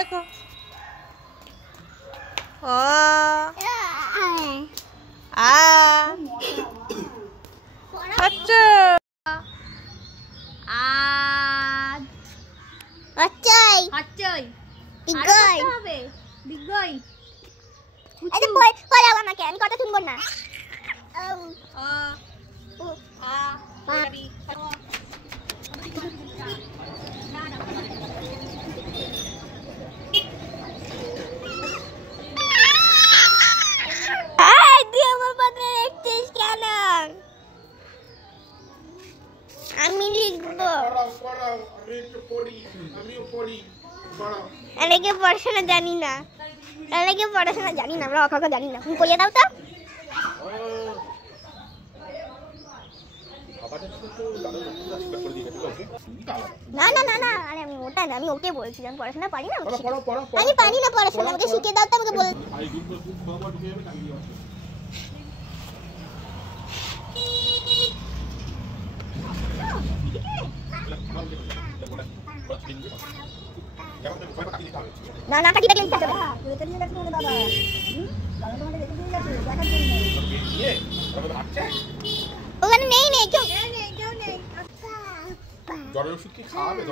দেখো ও আ আচ্ছা আজ হচ্ছই হচ্ছই বিগই হবে বিগই আরে পড়াও আমাকে আমি কথা শুনবো না আ আ বি আমি লিখবো এলাকে পড়াশোনা জানি না আমরা অকাকা জানি না তুমি পড়িয়ে দাও তো না না না না আরে আমি ওটা না আমি ওকে বলছিলাম পড়াশোনা পারি না আমি পারি না পড়াশোনা আমাকে শিখিয়ে দাও তো আমাকে বল না না কাটি দেখলে লিখতে হবে এটা নিয়ে দেখো না বাবা কারণ তোমাকে দেখে দিয়ে গেছে দেখার জন্য ওখানে নেই কেউ নেই জ্বরের ওষুধ কি খাওয়াবে?